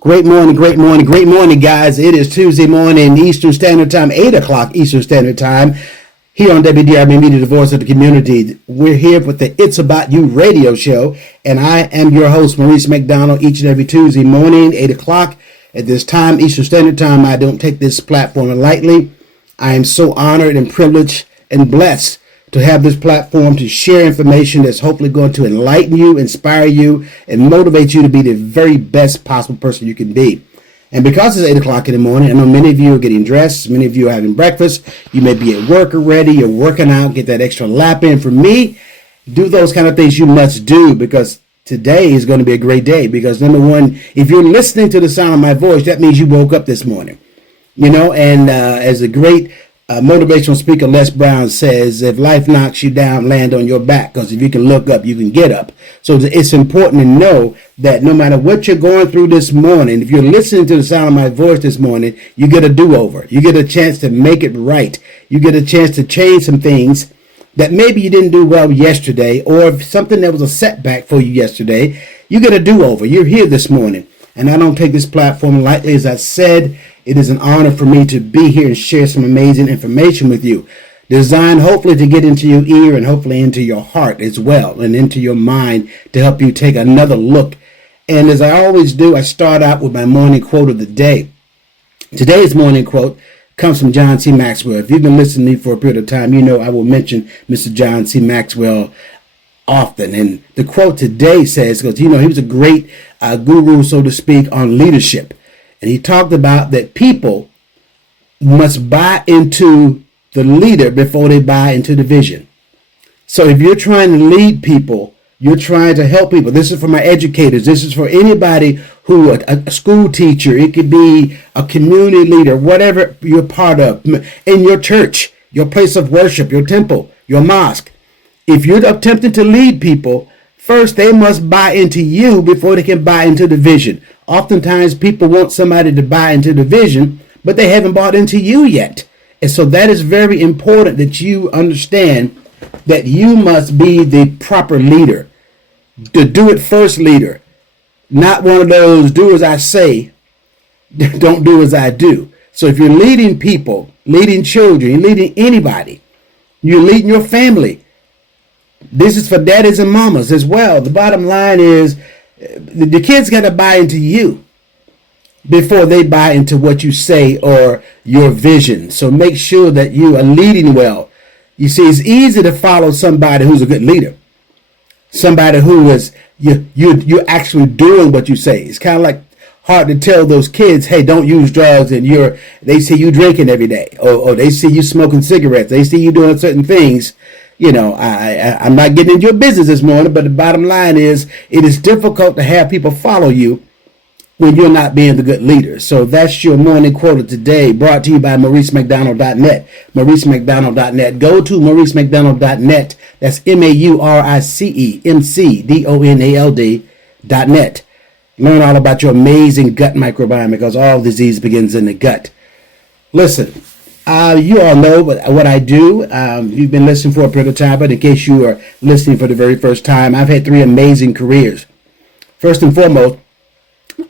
Great morning, great morning, great morning, guys. It is Tuesday morning, Eastern Standard Time, 8 o'clock Eastern Standard Time, here on WDRB Media, the voice of the community. We're here with the It's About You radio show, and I am your host, Maurice McDonald, each and every Tuesday morning, 8 o'clock. At this time, Eastern Standard Time, I don't take this platform lightly. I am so honored and privileged and blessed to have this platform to share information that's hopefully going to enlighten you, inspire you, and motivate you to be the very best possible person you can be. And because it's 8 o'clock in the morning, I know many of you are getting dressed, many of you are having breakfast, you may be at work already, you're working out, get that extra lap in. For me, do those kind of things you must do, because today is going to be a great day. Because number one, if you're listening to the sound of my voice, that means you woke up this morning. And as a great motivational speaker Les Brown says, if life knocks you down, land on your back, because if you can look up, you can get up. So it's important to know that no matter what you're going through this morning, if you're listening to the sound of my voice this morning, you get a do-over. You get a chance to make it right. You get a chance to change some things that maybe you didn't do well yesterday, or if something that was a setback for you yesterday, you get a do-over. You're here this morning. And I don't take this platform lightly. As I said, it is an honor for me to be here and share some amazing information with you, designed hopefully to get into your ear and hopefully into your heart as well, and into your mind, to help you take another look. And as I always do, I start out with my morning quote of the day. Today's morning quote comes from John C. Maxwell. If you've been listening to me for a period of time, you know I will mention Mr. John C. Maxwell often. And the quote today says, because he was a great guru, so to speak, on leadership. And he talked about that people must buy into the leader before they buy into the vision. So if you're trying to lead people, you're trying to help people. This is for my educators. This is for anybody who, a school teacher, it could be a community leader, whatever you're part of, in your church, your place of worship, your temple, your mosque. If you're attempting to lead people, first they must buy into you before they can buy into the vision. Oftentimes people want somebody to buy into the vision, but they haven't bought into you yet. And so that is very important, that you understand that you must be the proper leader, the do it first leader, not one of those do as I say, don't do as I do. So if you're leading people, leading children, you're leading anybody, you're leading your family. This is for daddies and mamas as well. The bottom line is the kids got to buy into you before they buy into what you say or your vision. So make sure that you are leading well. You see, it's easy to follow somebody who's a good leader, somebody who is you're actually doing what you say. It's kind of like hard to tell those kids, hey, don't use drugs, and they see you drinking every day, or they see you smoking cigarettes, they see you doing certain things. I'm not getting into your business this morning, but the bottom line is it is difficult to have people follow you when you're not being the good leader. So that's your morning quote of today, brought to you by MauriceMcDonald.net. MauriceMcDonald.net. Go to MauriceMcDonald.net. That's MauriceMcDonald.net. Learn all about your amazing gut microbiome, because all disease begins in the gut. Listen. You all know what I do. You've been listening for a period of time, but in case you are listening for the very first time, I've had 3 amazing careers. First and foremost,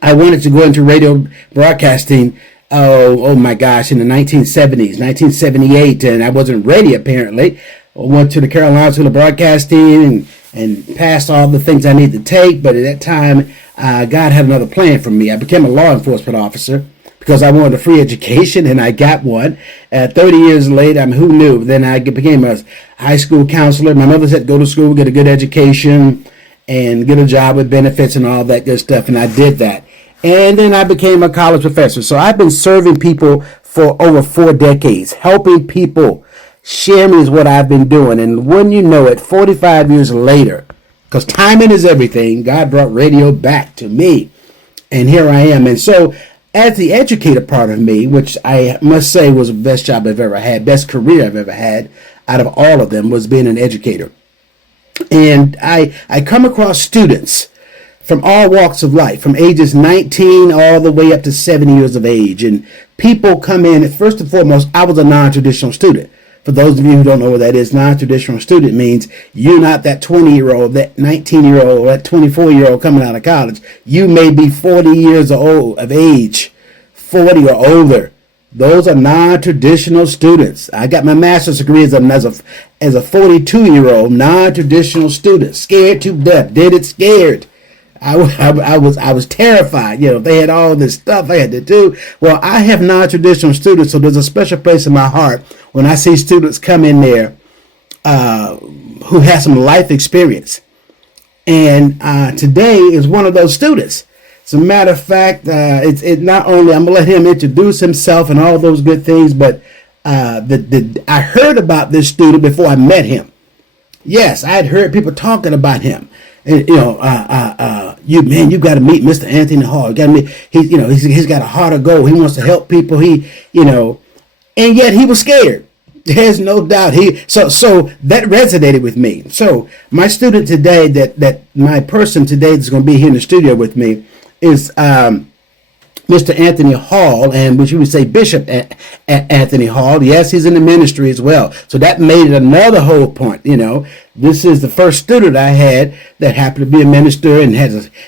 I wanted to go into radio broadcasting, oh my gosh, in the 1970s, 1978, and I wasn't ready apparently. I went to the Carolina School of Broadcasting and passed all the things I needed to take, but at that time, God had another plan for me. I became a law enforcement officer, because I wanted a free education, and I got one. 30 years later, who knew? Then I became a high school counselor. My mother said, go to school, get a good education, and get a job with benefits and all that good stuff, and I did that. And then I became a college professor. So I've been serving people for over 4 decades, helping people. Sharing is what I've been doing. And when you know it, 45 years later, because timing is everything, God brought radio back to me, and here I am. And so as the educator part of me, which I must say was the best job I've ever had, best career I've ever had out of all of them, was being an educator. And I come across students from all walks of life, from ages 19 all the way up to 70 years of age. And people come in, first and foremost, I was a non-traditional student. For those of you who don't know what that is, non-traditional student means you're not that 20-year-old, that 19-year-old, that 24-year-old coming out of college. You may be 40 years old of age, 40 or older. Those are non-traditional students. I got my master's degree as a 42-year-old non-traditional student, scared to death, did it scared. I was terrified. They had all this stuff I had to do. Well, I have non-traditional students, so there's a special place in my heart when I see students come in there who have some life experience. And today is one of those students. As a matter of fact, it's not only, I'm going to let him introduce himself and all those good things, but I heard about this student before I met him. Yes, I had heard people talking about him. And, you got to meet Mr. Anthony Hall. You got to meet, he's got a heart of gold. He wants to help people. And yet he was scared. There's no doubt. So that resonated with me. So my student today, that my person today that's going to be here in the studio with me is Mr. Anthony Hall, and which you would say Bishop Anthony Hall. Yes, he's in the ministry as well. So that made it another whole point. This is the first student I had that happened to be a minister, and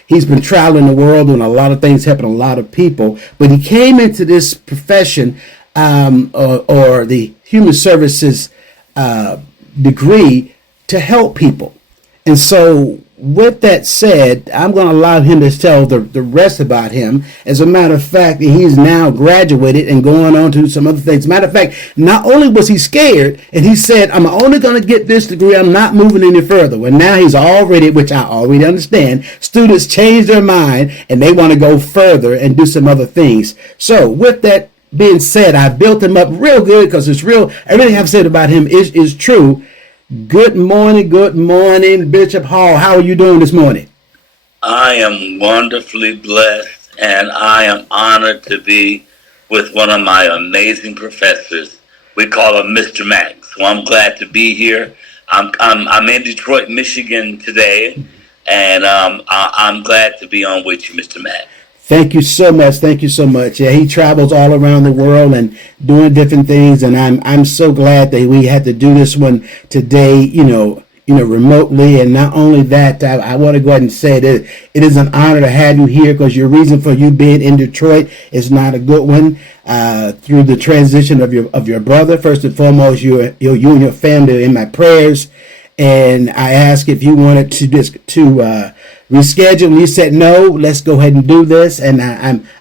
he's been traveling the world doing a lot of things, helping a lot of people. But he came into this profession or the human services degree to help people. And so with that said, I'm going to allow him to tell the rest about him. As a matter of fact, he's now graduated and going on to some other things. As a matter of fact, not only was he scared, and he said, I'm only going to get this degree, I'm not moving any further. Well, now he's already, which I already understand, students change their mind and they want to go further and do some other things. So with that being said, I built him up real good because it's real. Everything I've said about him is true. Good morning, Bishop Hall. How are you doing this morning? I am wonderfully blessed, and I am honored to be with one of my amazing professors. We call him Mr. Mack. So I'm glad to be here. I'm in Detroit, Michigan today, and I'm glad to be on with you, Mr. Mack. Thank you so much. Thank you so much. Yeah, he travels all around the world and doing different things, and I'm so glad that we had to do this one today, remotely. And not only that, I want to go ahead and say that it is an honor to have you here because your reason for you being in Detroit is not a good one. Through the transition of your brother, first and foremost, you and your family are in my prayers. And I asked if you wanted to reschedule, and you said no. Let's go ahead and do this, and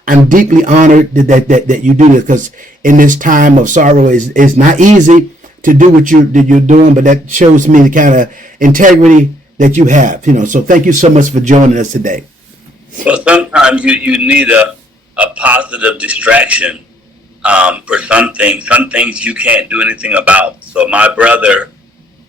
I'm deeply honored that you do this, because in this time of sorrow, it's not easy to do what you're doing, but that shows me the kind of integrity that you have. So thank you so much for joining us today. Well, sometimes you need a positive distraction for some things. Some things you can't do anything about. So my brother,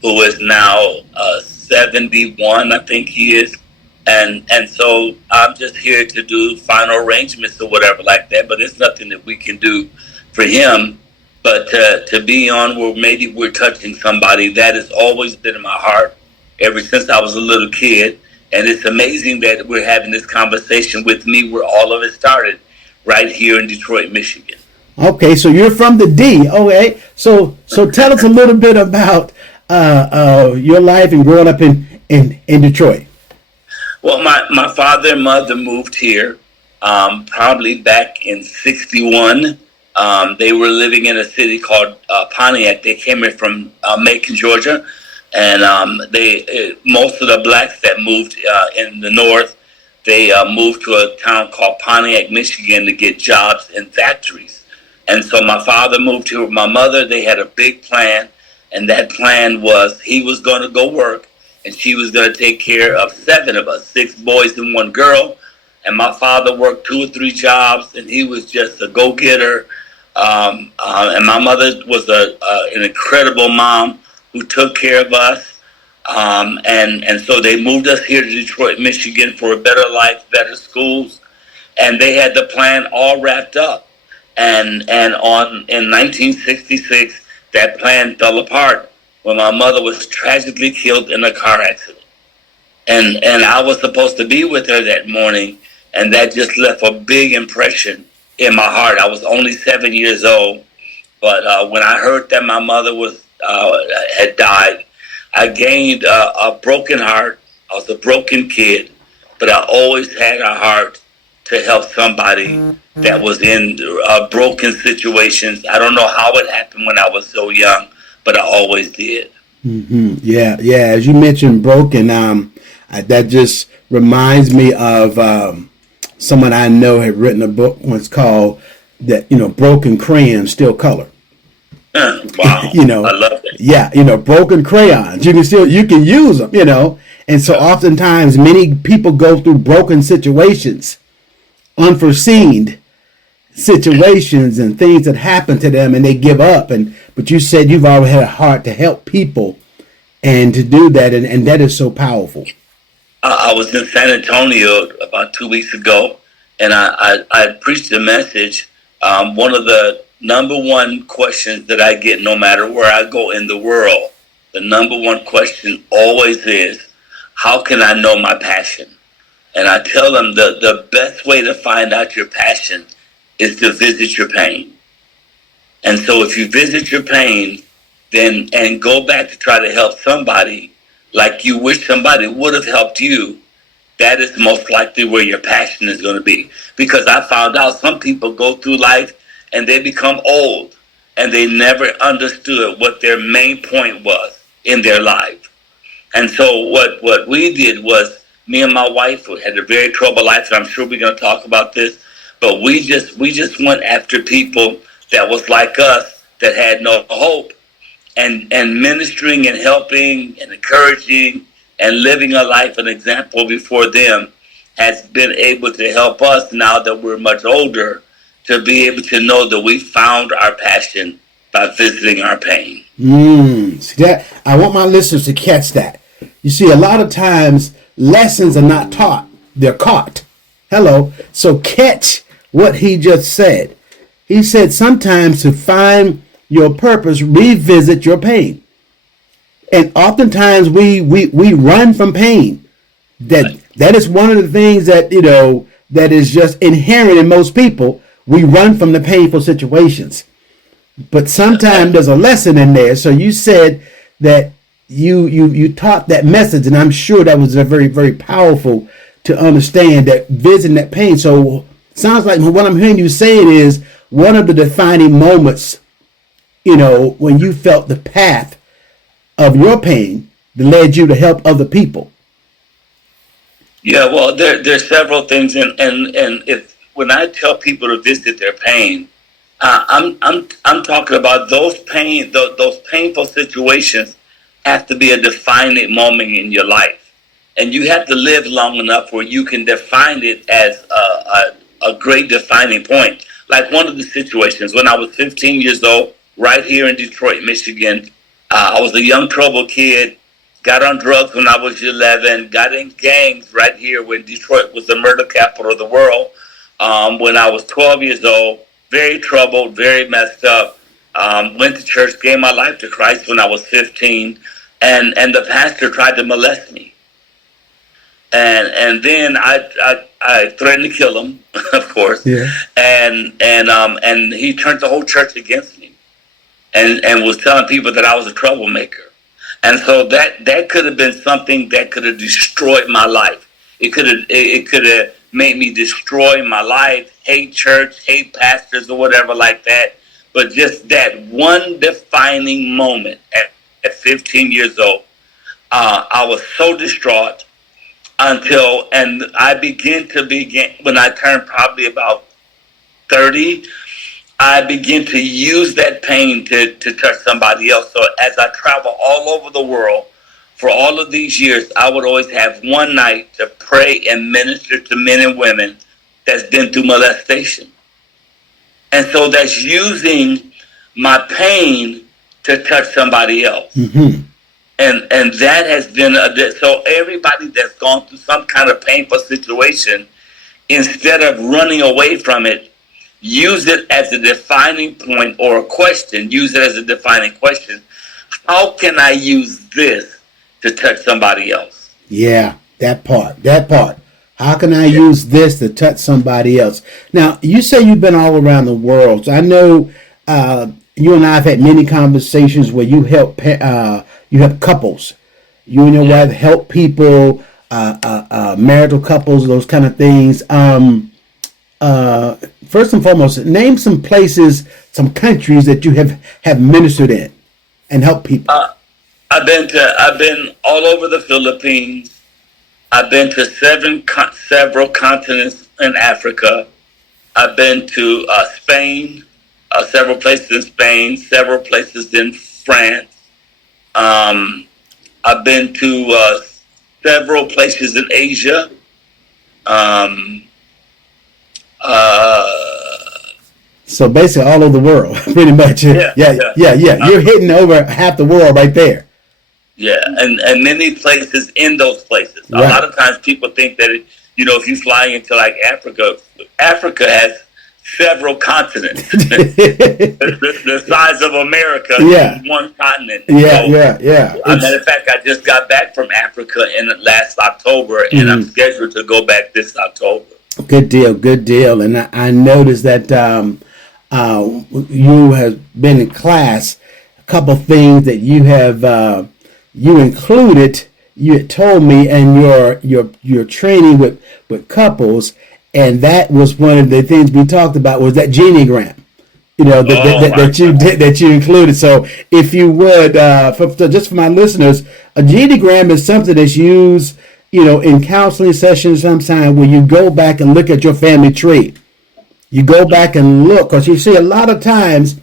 who is now 71, I think he is. And so I'm just here to do final arrangements or whatever like that. But there's nothing that we can do for him. But to be on where maybe we're touching somebody, that has always been in my heart ever since I was a little kid. And it's amazing that we're having this conversation with me where all of it started, right here in Detroit, Michigan. Okay, so you're from the D. Okay, so tell us a little bit about your life and growing up in Detroit. Well, my father and mother moved here probably back in 61. They were living in a city called Pontiac. They came in from Macon, Georgia. And most of the blacks that moved in the north, they moved to a town called Pontiac, Michigan to get jobs in factories. And so my father moved here with my mother. They had a big plan. And that plan was he was going to go work, and she was going to take care of 7 of us, 6 boys and 1 girl. And my father worked 2 or 3 jobs, and he was just a go-getter. And my mother was an incredible mom who took care of us. And so they moved us here to Detroit, Michigan for a better life, better schools. And they had the plan all wrapped up. And in 1966, that plan fell apart when my mother was tragically killed in a car accident. And I was supposed to be with her that morning, and that just left a big impression in my heart. I was only 7 years old, but when I heard that my mother was had died. I gained a broken heart. I was a broken kid, but I always had a heart to help somebody that was in broken situations. I don't know how it happened when I was so young, but I always did. Yeah, yeah. As you mentioned, broken. That just reminds me of someone I know had written a book once called that. Broken crayons still color. Wow, I love it. Yeah, broken crayons. You can use them. And so oftentimes many people go through broken situations, unforeseen situations and things that happen to them, and they give up. But you said you've always had a heart to help people and to do that, and that is so powerful. I was in San Antonio about 2 weeks ago, and I preached a message. One of the number one questions that I get no matter where I go in the world, the number one question always is, how can I know my passion? And I tell them the best way to find out your passion is to visit your pain. And so if you visit your pain, then and go back to try to help somebody like you wish somebody would have helped you, that is most likely where your passion is going to be. Because I found out some people go through life and they become old and they never understood what their main point was in their life. And so what we did was, me and my wife had a very troubled life, and I'm sure we're going to talk about this, but we just went after people that was like us, that had no hope, and ministering and helping and encouraging and living a life, an example before them, has been able to help us now that we're much older to be able to know that we found our passion by visiting our pain. See that? I want my listeners to catch that. You see, a lot of times lessons are not taught, they're caught. Hello. So catch what he just said. He said sometimes to find your purpose, revisit your pain. And oftentimes we run from pain. That is one of the things that, that is just inherent in most people. We run from the painful situations. But sometimes there's a lesson in there. So you said that you taught that message, and I'm sure that was a very, very powerful to understand that visiting that pain. So sounds like what I'm hearing you saying is one of the defining moments, when you felt the path of your pain that led you to help other people. Yeah, well, there's several things, and if when I tell people to visit their pain, I'm talking about those painful situations have to be a defining moment in your life, and you have to live long enough where you can define it as a great defining point. Like one of the situations when I was 15 years old, right here in Detroit, Michigan, I was a young troubled kid. Got on drugs when I was 11. Got in gangs right here when Detroit was the murder capital of the world. When I was 12 years old, very troubled, very messed up. Went to church, gave my life to Christ when I was 15, and the pastor tried to molest me. And then I threatened to kill him, of course. Yeah. And he turned the whole church against me, and was telling people that I was a troublemaker. And so that could have been something that could have destroyed my life. It could have made me destroy my life, hate church, hate pastors, or whatever like that. But just that one defining moment at 15 years old, I was so distraught and I began when I turned probably about 30, I begin to use that pain to touch somebody else. So as I travel all over the world for all of these years, I would always have one night to pray and minister to men and women that's been through molestation. And so that's using my pain to touch somebody else. Mm-hmm. And that has been, so everybody that's gone through some kind of painful situation, instead of running away from it, use it as a defining point or a question. Use it as a defining question. How can I use this to touch somebody else? Yeah, that part. How can I use this to touch somebody else? Now, you say you've been all around the world. So I know you and I have had many conversations where you help couples. You and your Yeah. wife help people, marital couples, those kind of things. Uh, First and foremost, name some places, some countries that you have ministered in and helped people. Uh, I've been all over the Philippines. I've been to several continents in Africa. I've been to Spain, several places in Spain, several places in France. Um, I've been to several places in Asia. Um, uh, So basically, all over the world, pretty much. yeah, Yeah, yeah, yeah, yeah. uh, You're hitting over half the world right there. yeah, and many places in those places. A lot Right. of times people think that if you fly into like Africa, Africa has several continents, the size of America Yeah, in one continent. yeah, So, yeah, yeah. as a matter of fact, I just got back from Africa in last October, and I'm Mhm. scheduled to go back this October. Good deal, good deal. And I noticed that you have been in class. A couple of things that you have you included. You had told me in your training with couples, and that was one of the things we talked about was that geneagram. You know Oh my that you did, that you included. So if you would, just for my listeners, a geneagram is something that's used, in counseling sessions sometimes where you go back and look at your family tree. You go back and look because you see a lot of times,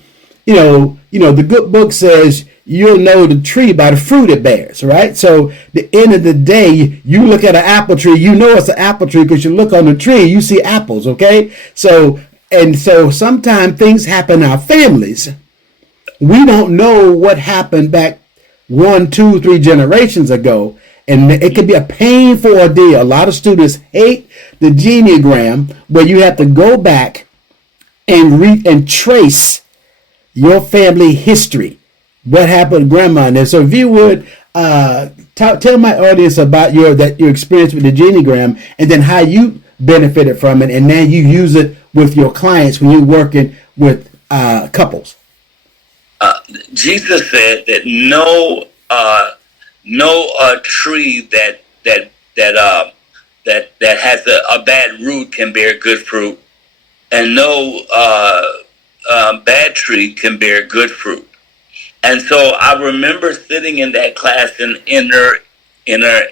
the good book says you'll know the tree by the fruit it bears, right? So the end of the day, you look at an apple tree, you know it's an apple tree because you look on the tree, you see apples, okay? So sometimes things happen in our families. We don't know what happened back 1, 2, 3 generations ago, and it can be a painful ordeal. A lot of students hate the geneagram, where you have to go back and trace your family history, what happened to grandma. And so, if you would tell my audience about your experience with the geneagram, and then how you benefited from it, and now you use it with your clients when you're working with couples. Jesus said that no tree that has a bad root can bear good fruit, and no bad tree can bear good fruit. And so I remember sitting in that class in her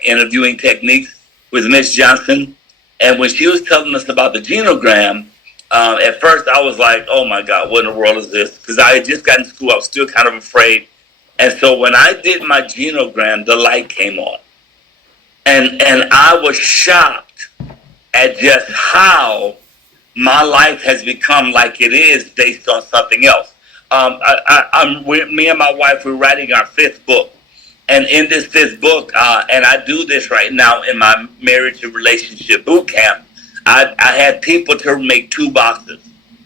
interviewing techniques with Miss Johnson, and when she was telling us about the genogram, at first I was like, "Oh my God, what in the world is this?" Because I had just gotten to school, I was still kind of afraid. And so when I did my genogram, the light came on, and I was shocked at just how my life has become like it is based on something else. Me and my wife, we're writing our fifth book. And in this fifth book, and I do this right now in my marriage and relationship boot camp, I had people to make 2 boxes,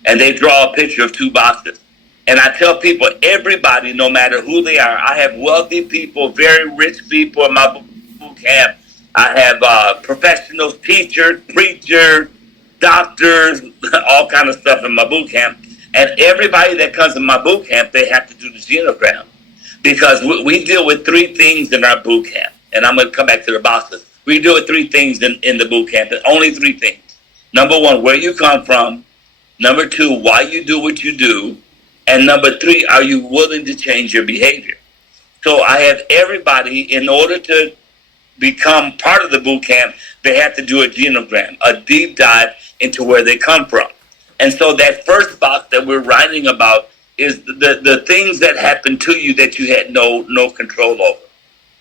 and they draw a picture of 2 boxes. And I tell people, everybody, no matter who they are, I have wealthy people, very rich people in my boot camp. I have professionals, teachers, preachers, doctors, all kind of stuff in my boot camp. And everybody that comes in my boot camp, they have to do the genogram, because we deal with 3 things in our boot camp. And I'm going to come back to the boxes. We deal with 3 things in the boot camp, and only 3 things. Number 1, where you come from. Number 2, why you do what you do. And number 3, are you willing to change your behavior? So I have everybody, in order to become part of the boot camp, they have to do a genogram, a deep dive into where they come from. And so that first box that we're writing about is the things that happened to you that you had no control over.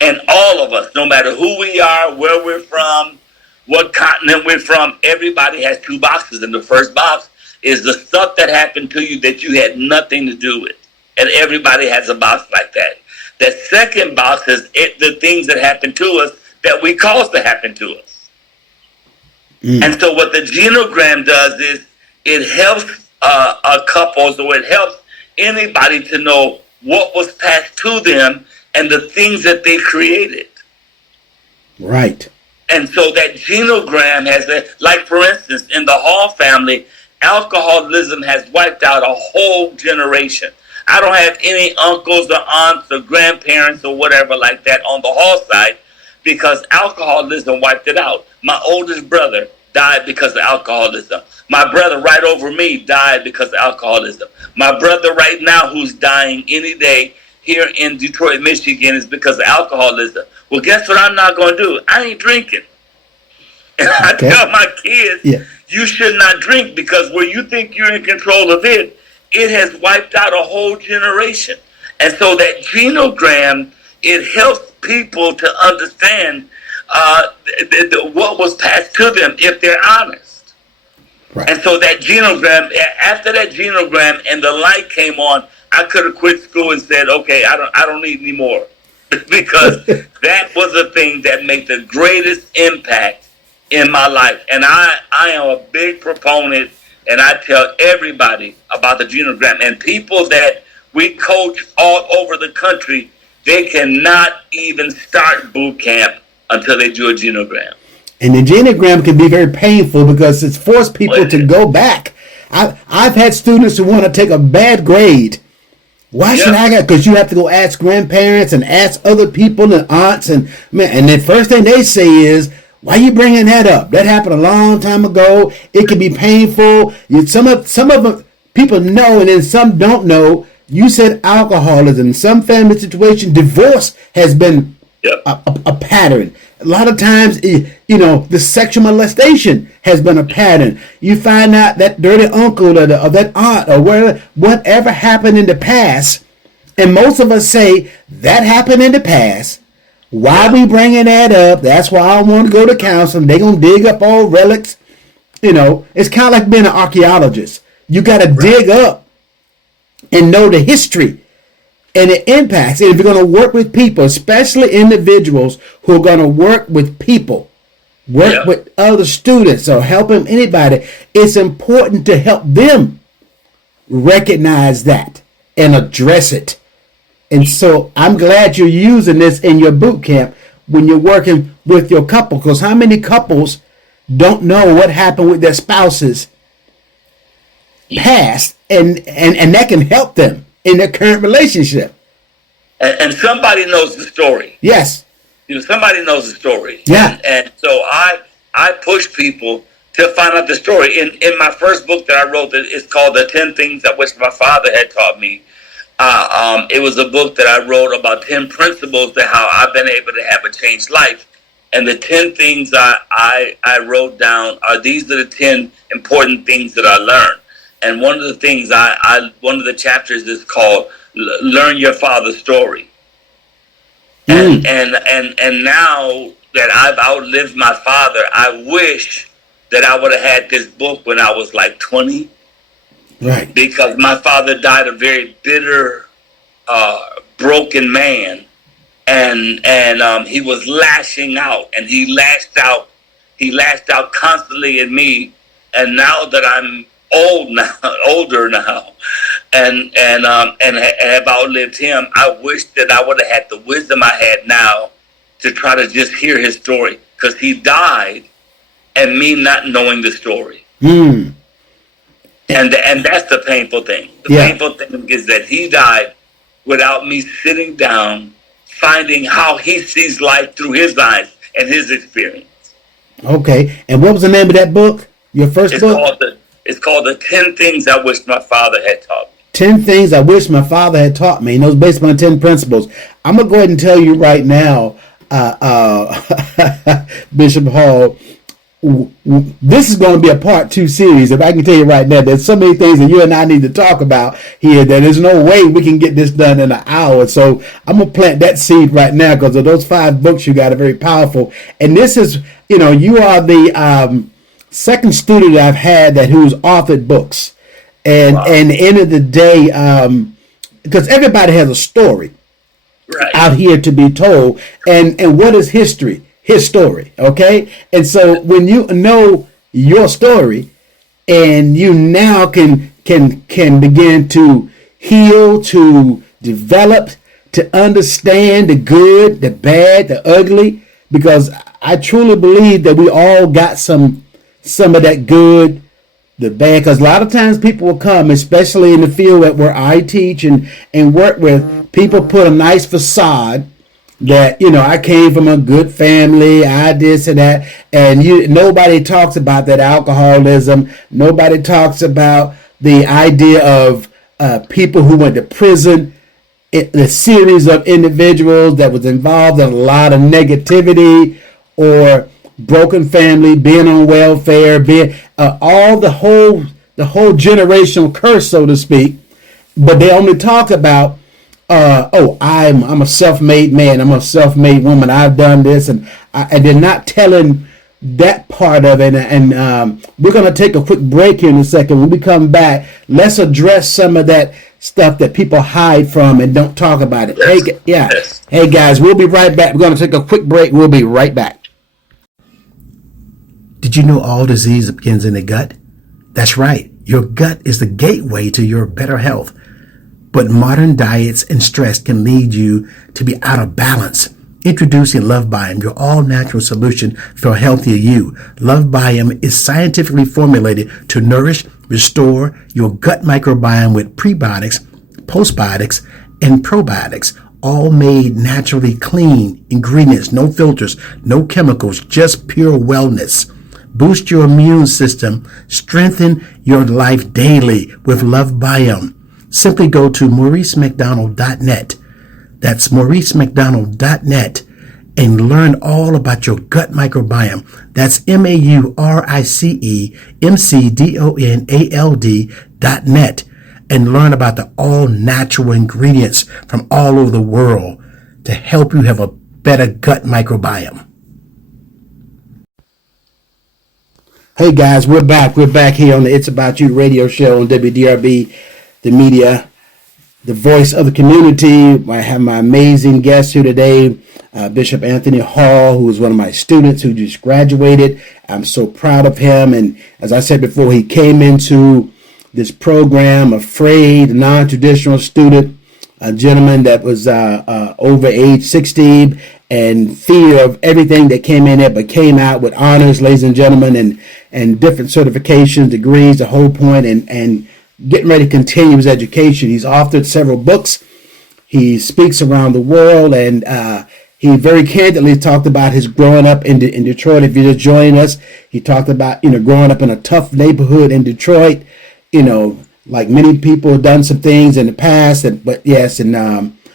And all of us, no matter who we are, where we're from, what continent we're from, everybody has 2 boxes. And the first box is the stuff that happened to you that you had nothing to do with. And everybody has a box like that. The second box is the things that happened to us that we caused to happen to us. And so what the genogram does is it helps couples, or it helps anybody to know what was passed to them and the things that they created. Right. And so that genogram has like for instance, in the Hall family, alcoholism has wiped out a whole generation. I don't have any uncles or aunts or grandparents or whatever like that on the Hall side because alcoholism wiped it out. My oldest brother died because of alcoholism. My brother right over me died because of alcoholism. My brother right now who's dying any day here in Detroit, Michigan is because of alcoholism. Well, guess what I'm not going to do? I ain't drinking. And I tell my kids, you should not drink because where you think you're in control of it, it has wiped out a whole generation. And so that genogram, it helps people to understand what was passed to them if they're honest. Right. And so that genogram, after that genogram and the light came on, I could have quit school and said, okay, I don't need any more. Because that was the thing that made the greatest impact in my life. And I am a big proponent, and I tell everybody about the genogram. And people that we coach all over the country, they cannot even start boot camp until they do a genogram. And the genogram can be very painful because it's forced people to go back. I've had students who want to take a bad grade. Why should I get? Because you have to go ask grandparents and ask other people and aunts and the first thing they say is, "Why are you bringing that up? That happened a long time ago. It can be painful." Some of them people know, and then some don't know. You said alcoholism. In some family situation, divorce has been a pattern. A lot of times, the sexual molestation has been a pattern. You find out that dirty uncle or that aunt or whatever happened in the past, and most of us say that happened in the past. Why we bringing that up? That's why I want to go to counseling. They're gonna dig up all relics. It's kind of like being an archaeologist. You got to dig up and know the history and it impacts. And if you're going to work with people, especially individuals who are going to work with people, with other students or helping anybody, it's important to help them recognize that and address it. And so I'm glad you're using this in your boot camp when you're working with your couple, because how many couples don't know what happened with their spouses past, and that can help them in their current relationship. And somebody knows the story. Yes. Somebody knows the story. Yeah. And so I push people to find out the story. In my first book that I wrote, it's called The 10 Things I Wish My Father Had Taught Me. It was a book that I wrote about 10 principles to how I've been able to have a changed life. And the 10 things I wrote down these are the 10 important things that I learned. And one of the things one of the chapters is called Learn Your Father's Story. And now that I've outlived my father, I wish that I would have had this book when I was like 20. Right. Because my father died a very bitter, broken man. And he was lashing out, and he lashed out constantly at me. And now that I'm older now, and have outlived him, I wish that I would have had the wisdom I had now to try to just hear his story, because he died, and me not knowing the story. And that's the painful thing. The painful thing is that he died without me sitting down, finding how he sees life through his eyes and his experience. Okay. And what was the name of that book? Your first book? It's called The 10 Things I Wish My Father Had Taught Me. 10 Things I Wish My Father Had Taught Me. And those based on 10 principles. I'm going to go ahead and tell you right now, Bishop Hall, this is going to be a part 2 series. If I can tell you right now, there's so many things that you and I need to talk about here that there's no way we can get this done in an hour. So I'm going to plant that seed right now, because of those 5 books you got are very powerful. And this is, you are the second student I've had who's authored books. And at the end of the day, because everybody has a story out here to be told. And what is history? His story, okay? And so when you know your story, and you now can begin to heal, to develop, to understand the good, the bad, the ugly, because I truly believe that we all got some of that good, the bad, because a lot of times people will come, especially in the field where I teach and work with, people put a nice facade that, I came from a good family, I this and that, and nobody talks about that alcoholism. Nobody talks about the idea of people who went to prison, the series of individuals that was involved in a lot of negativity, or broken family, being on welfare, being all the whole generational curse, so to speak. But they only talk about, I'm a self-made man, I'm a self-made woman, I've done this, and they're not telling that part of it. And we're going to take a quick break here in a second. When we come back, let's address some of that stuff that people hide from and don't talk about it. Yes. Hey guys, we'll be right back. We're going to take a quick break. We'll be right back. Did you know all disease begins in the gut? That's right. Your gut is the gateway to your better health. But modern diets and stress can lead you to be out of balance. Introducing Love Biome, your all-natural solution for a healthier you. Love Biome is scientifically formulated to nourish, restore your gut microbiome with prebiotics, postbiotics, and probiotics, all made naturally clean ingredients, no filters, no chemicals, just pure wellness. Boost your immune system, strengthen your life daily with Love Biome. Simply go to MauriceMcDonald.net. That's MauriceMcDonald.net and learn all about your gut microbiome. That's MauriceMcDonald.net, and learn about the all natural ingredients from all over the world to help you have a better gut microbiome. Hey guys, we're back. We're back here on the It's About You radio show on WDRB, the media, the voice of the community. I have my amazing guest here today, Bishop Anthony Hall, who is one of my students who just graduated. I'm so proud of him. And as I said before, he came into this program afraid, non-traditional student, a gentleman that was over age 60, and fear of everything that came in there, but came out with honors, ladies and gentlemen, and different certifications, degrees, the whole point, and getting ready to continue his education. He's authored several books. He speaks around the world, and he very candidly talked about his growing up in Detroit. If you're just joining us, he talked about, growing up in a tough neighborhood in Detroit, like many people have done some things in the past, but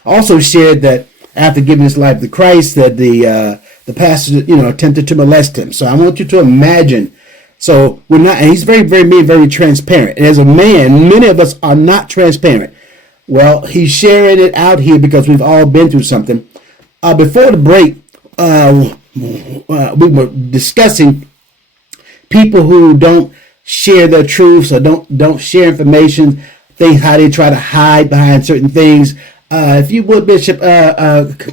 also shared that after giving his life to Christ, that the pastor, attempted to molest him. So I want you to imagine. So we're not, and he's very, very mean, very transparent. And as a man, many of us are not transparent. Well, he's sharing it out here because we've all been through something. Before the break, we were discussing people who don't share their truths or don't share information, things how they try to hide behind certain things. If you would, Bishop,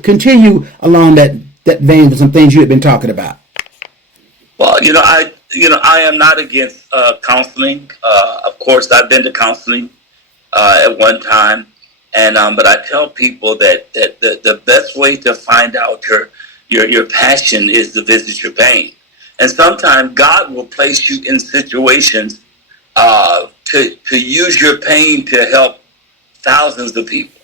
continue along that vein with some things you have been talking about. Well, I am not against counseling. Of course, I've been to counseling at one time, and but I tell people that the best way to find out your passion is to visit your pain. And sometimes God will place you in situations to use your pain to help thousands of people.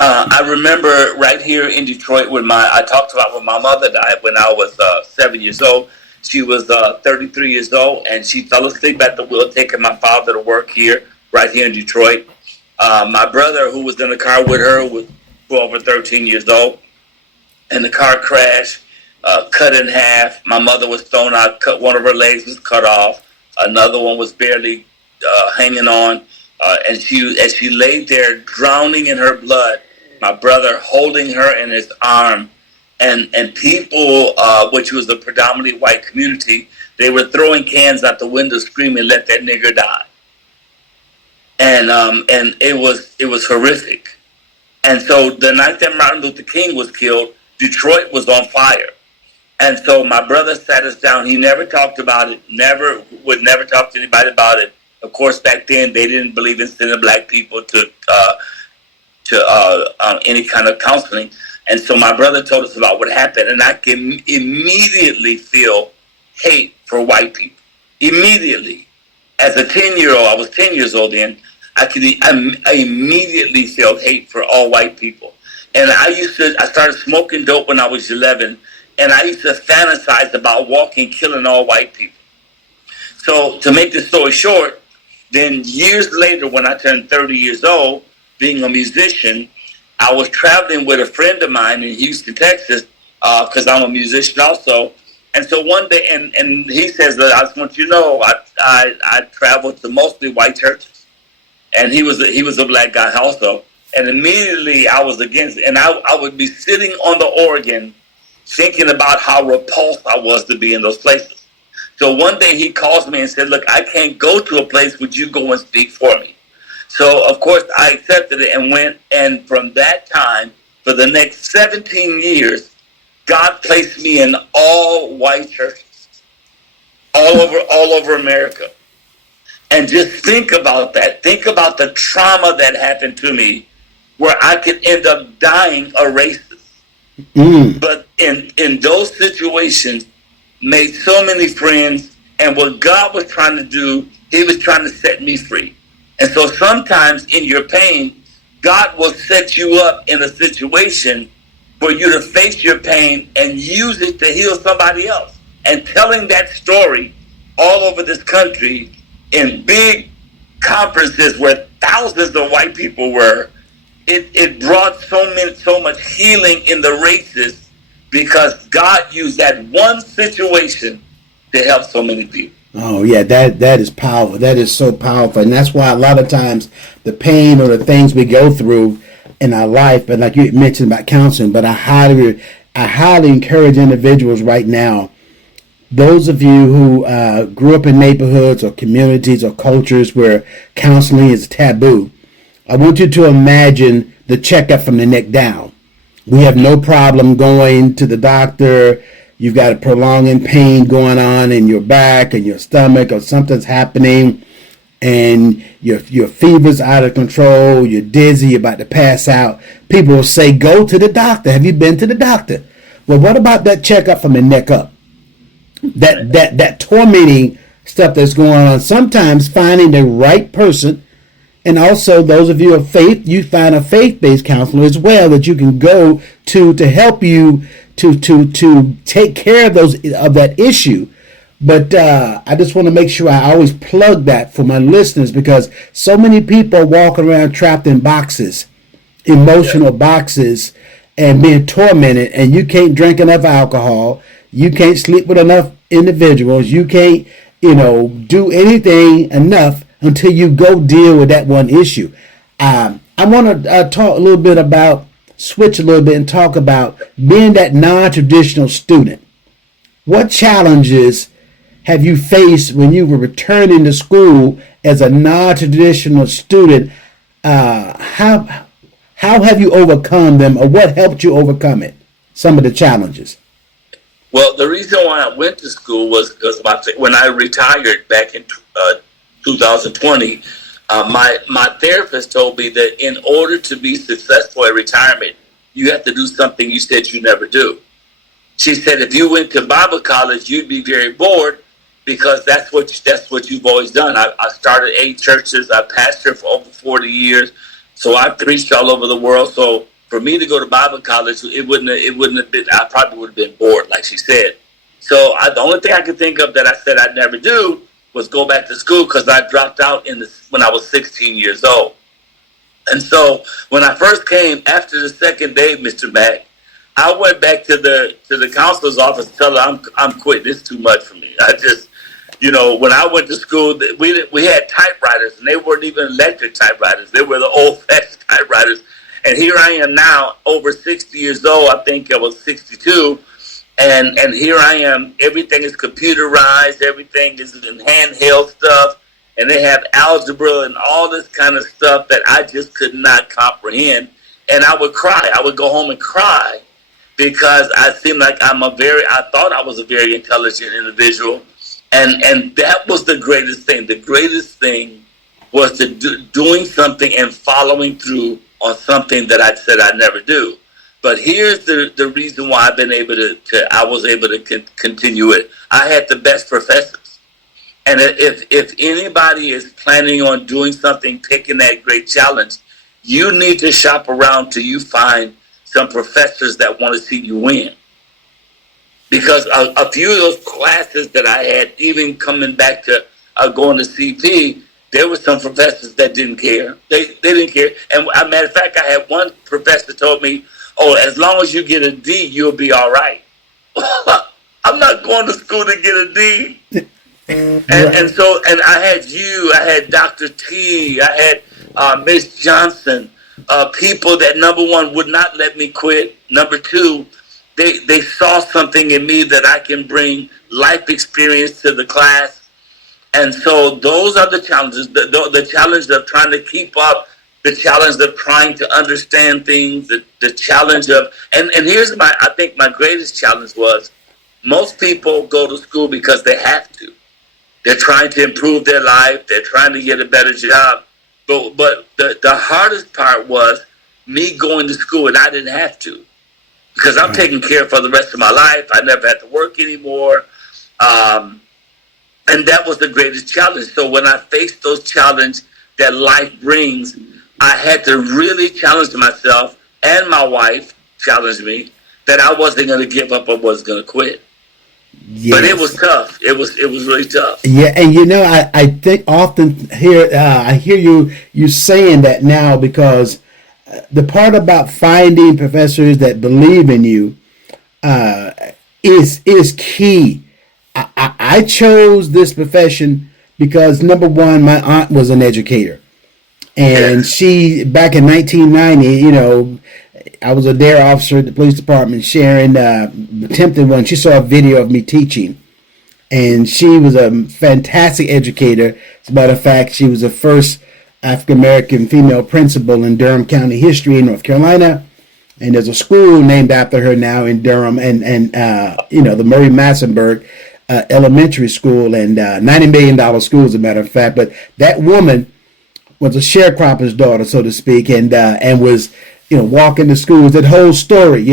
I remember right here in Detroit I talked about when my mother died when I was 7 years old. She was 33 years old, and she fell asleep at the wheel taking my father to work here, right here in Detroit. My brother, who was in the car with her, was 12 or 13 years old, and the car crashed, cut in half. My mother was thrown out, one of her legs was cut off. Another one was barely hanging on. And as she laid there drowning in her blood, my brother holding her in his arm, and people, which was a predominantly white community, they were throwing cans out the window screaming, "Let that nigger die." And it was horrific. And so the night that Martin Luther King was killed, Detroit was on fire. And so my brother sat us down. He never talked about it, would never talk to anybody about it. Of course, back then, they didn't believe in sending black people to any kind of counseling. And so my brother told us about what happened, and I can immediately feel hate for white people. Immediately. as a 10-year-old, I was 10 years old then. I immediately felt hate for all white people, and I started smoking dope when I was 11, and I used to fantasize about walking, killing all white people. So to make the story short, then years later, when I turned 30 years old, being a musician, I was traveling with a friend of mine in Houston, Texas, because I'm a musician also. And so one day, and he says, I just want you to know, I traveled to mostly white churches. And he was a black guy also. And immediately I was against it. And I would be sitting on the organ thinking about how repulsed I was to be in those places. So one day he calls me and said, look, I can't go to a place, would you go and speak for me? So, of course, I accepted it and went. And from that time, for the next 17 years, God placed me in all white churches, all over America. And just think about that. Think about the trauma that happened to me where I could end up dying a racist. But in those situations, made so many friends, and what God was trying to do, he was trying to set me free. And so sometimes in your pain, God will set you up in a situation for you to face your pain and use it to heal somebody else. And telling that story all over this country in big conferences where thousands of white people were, it brought so much healing in the races, because God used that one situation to help so many people. Oh yeah, that is powerful. That is so powerful, and that's why a lot of times the pain or the things we go through in our life, but like you mentioned about counseling, but I highly encourage individuals right now, those of you who grew up in neighborhoods or communities or cultures where counseling is taboo, I want you to imagine the checkup from the neck down. We have no problem going to the doctor. You've got a prolonging pain going on in your back and your stomach, or something's happening, and your fever's out of control. You're dizzy. You're about to pass out. People will say, "Go to the doctor. Have you been to the doctor?" Well, what about that checkup from the neck up? That tormenting stuff that's going on. Sometimes finding the right person. And also, those of you of faith, you find a faith-based counselor as well that you can go to help you to take care of that issue. But I just want to make sure I always plug that for my listeners, because so many people walk around trapped in boxes, emotional boxes, and being tormented. And you can't drink enough alcohol, you can't sleep with enough individuals, you can't do anything enough until you go deal with that one issue. I want to talk a little bit about, switch a little bit and talk about being that non-traditional student. What challenges have you faced when you were returning to school as a non-traditional student? How have you overcome them, or what helped you overcome it? Some of the challenges. Well, the reason why I went to school was because when I retired back in 2020, my therapist told me that in order to be successful at retirement, you have to do something you said you never do. She said if you went to Bible college, you'd be very bored, because that's what you've always done. I started 8 churches. I pastored for over 40 years, so I preached all over the world. So for me to go to Bible college, it wouldn't have been. I probably would have been bored, like she said. So the only thing I could think of that I said I'd never do was go back to school, because I dropped out when I was 16 years old. And so when I first came, after the second day, Mr. Mack, I went back to the counselor's office to tell her I'm quitting. It's too much for me. I just, when I went to school, we had typewriters, and they weren't even electric typewriters. They were the old-fashioned typewriters. And here I am now, over 60 years old. I think I was 62. And here I am. Everything is computerized. Everything is in handheld stuff. And they have algebra and all this kind of stuff that I just could not comprehend. And I would cry. I would go home and cry, because I seemed like I thought I was a very intelligent individual. And that was the greatest thing. The greatest thing was doing something and following through on something that I said I'd never do. But here's the reason why I was able to continue it. I had the best professors. And if anybody is planning on doing something, taking that great challenge, you need to shop around till you find some professors that want to see you win. Because a few of those classes that I had, even coming back to going to CP, there were some professors that didn't care. They didn't care. And as a matter of fact, I had one professor told me, "Oh, as long as you get a D, you'll be all right." I'm not going to school to get a D. And I had Dr. T, I had Miss Johnson, people that, number one, would not let me quit. Number two, they saw something in me that I can bring life experience to the class. And so those are the challenges, the challenge of trying to keep up, the challenge of trying to understand things, the challenge of, and here's I think my greatest challenge was, most people go to school because they have to. They're trying to improve their life. They're trying to get a better job. But the hardest part was me going to school and I didn't have to, because I'm taken care of for the rest of my life. I never had to work anymore. And that was the greatest challenge. So when I faced those challenges that life brings, I had to really challenge myself, and my wife challenged me, that I wasn't going to give up or wasn't going to quit. Yes. But it was tough. It was really tough. Yeah, and I think often I hear you saying that now, because the part about finding professors that believe in you is key. I chose this profession because, number one, my aunt was an educator, and she, back in 1990, I was a dare officer at the police department. Sharon attempted one. She saw a video of me teaching, and she was a fantastic educator. As a matter of fact, she was the first African-American female principal in Durham County history in North Carolina. And there's a school named after her now in Durham, and the Murray Massenburg Elementary School, and $90 million school, as a matter of fact. But that woman was a sharecropper's daughter, so to speak, and was walking to school. That whole story,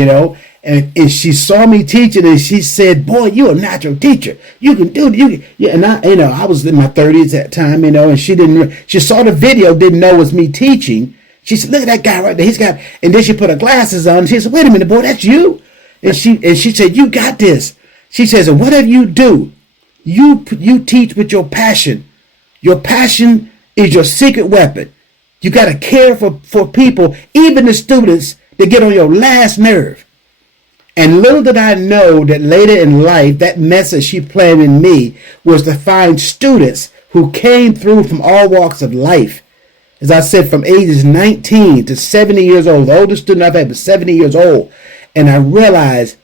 and she saw me teaching, and she said, "Boy, you're a natural teacher. You can do it." And I was in my 30s at the time, and she saw the video, didn't know it was me teaching. She said, "Look at that guy right there. And then she put her glasses on. And she said, "Wait a minute, boy, that's you." And she said, "You got this." She says, "And whatever you do, you teach with your passion. Your passion is your secret weapon. You got to care for people, even the students that get on your last nerve." And little did I know that later in life, that message she planted in me was to find students who came through from all walks of life. As I said, from ages 19 to 70 years old, the oldest student I've had was 70 years old. And I realized